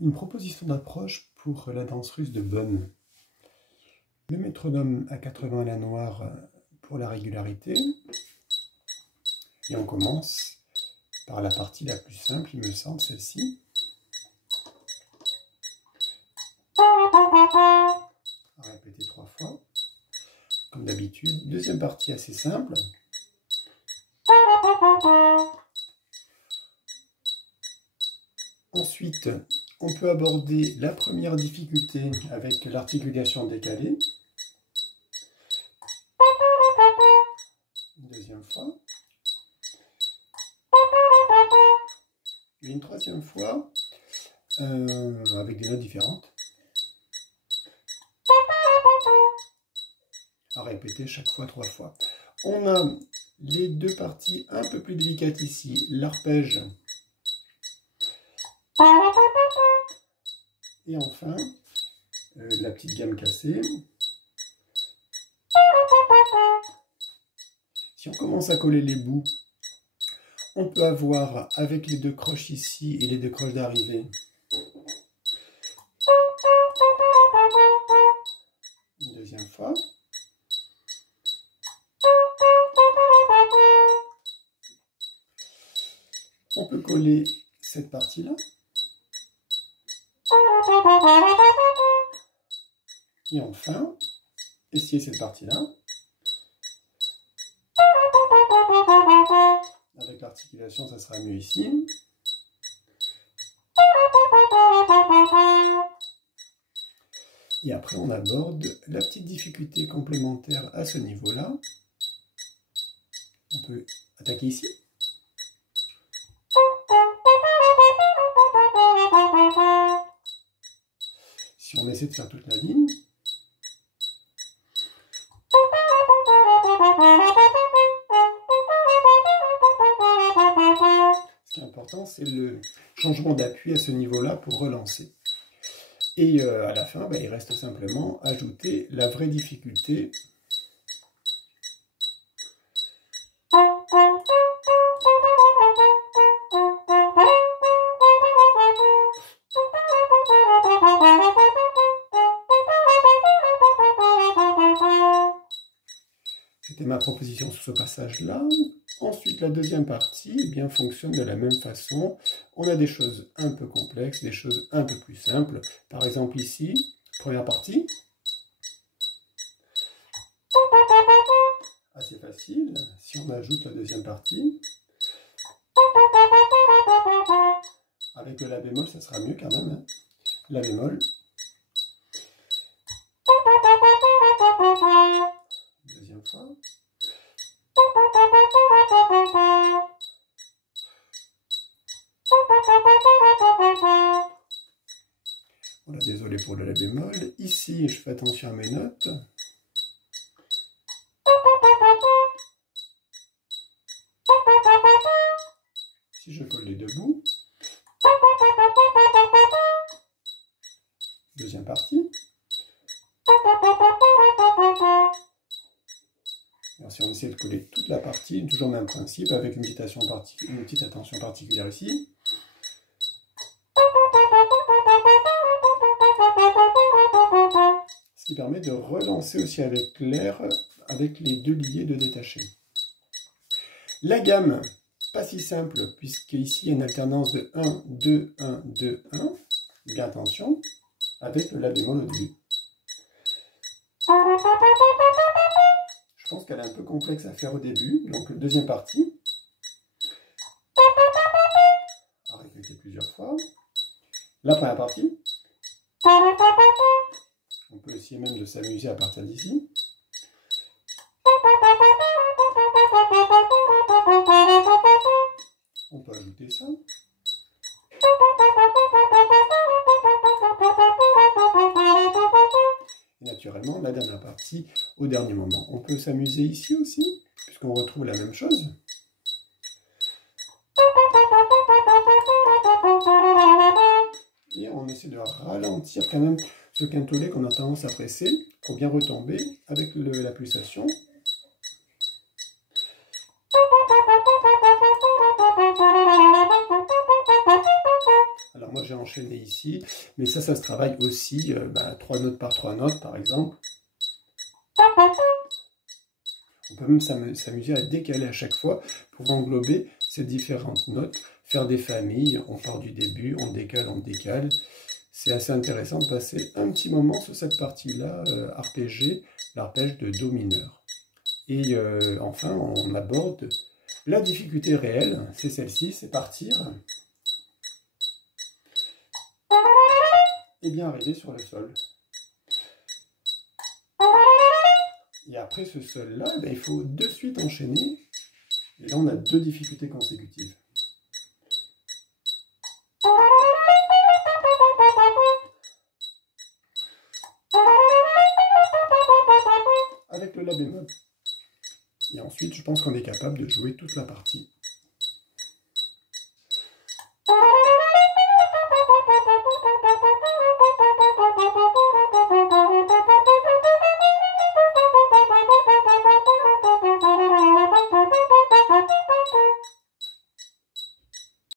Une proposition d'approche pour la danse russe de Bonn. Le métronome à 80 à la noire pour la régularité. Et on commence par la partie la plus simple, il me semble, celle-ci. À répéter 3 fois, comme d'habitude. Deuxième partie assez simple. Ensuite, on peut aborder la première difficulté avec l'articulation décalée. Une deuxième fois. Et une troisième fois avec des notes différentes. À répéter chaque fois 3 fois. On a les deux parties un peu plus délicates ici. L'arpège. Et enfin, la petite gamme cassée. Si on commence à coller les bouts, on peut avoir, avec les deux croches ici et les deux croches d'arrivée, une deuxième fois. On peut coller cette partie-là. Et enfin, essayer cette partie-là. Avec l'articulation, ça sera mieux ici. Et après, on aborde la petite difficulté complémentaire à ce niveau-là. On peut attaquer ici. Si on essaie de faire toute la ligne. Ce qui est important, c'est le changement d'appui à ce niveau-là pour relancer. Et à la fin, il reste simplement ajouter la vraie difficulté. C'était ma proposition sur ce passage-là. Ensuite, la deuxième partie fonctionne de la même façon. On a des choses un peu complexes, des choses un peu plus simples. Par exemple ici, première partie. Assez facile. Si on ajoute la deuxième partie, avec le La bémol, ça sera mieux quand même. La bémol. Deuxième fois. Voilà, désolé pour le La bémol. Ici, je fais attention à mes notes. Si je colle les deux bouts. Deuxième partie. Alors, si on essaie de coller toute la partie, toujours le même principe, avec une petite attention particulière ici. Ce qui permet de relancer aussi avec l'air, avec les deux liés de détacher. La gamme, pas si simple, puisqu'ici il y a une alternance de 1, 2, 1, 2, 1. Bien attention, avec le La bémol au début. Je pense qu'elle est un peu complexe à faire au début, donc deuxième partie. À répéter plusieurs fois. La première partie. On peut essayer même de s'amuser à partir d'ici. On peut ajouter ça. Et naturellement, la dernière partie au dernier moment. On peut s'amuser ici aussi, puisqu'on retrouve la même chose. Et on essaie de ralentir quand même ce quintolet qu'on a tendance à presser pour bien retomber avec la pulsation. Alors moi j'ai enchaîné ici, mais ça se travaille aussi 3 notes par 3 notes, par exemple. On peut même s'amuser à décaler à chaque fois pour englober ces différentes notes, faire des familles, on part du début, on décale. C'est assez intéressant de passer un petit moment sur cette partie-là, arpégée, l'arpège de Do mineur. Et enfin, on aborde la difficulté réelle, c'est celle-ci, c'est partir et bien arriver sur le sol. Et après ce sol-là, il faut de suite enchaîner. Et là, on a 2 difficultés consécutives. Avec le La bémol. Et ensuite, je pense qu'on est capable de jouer toute la partie.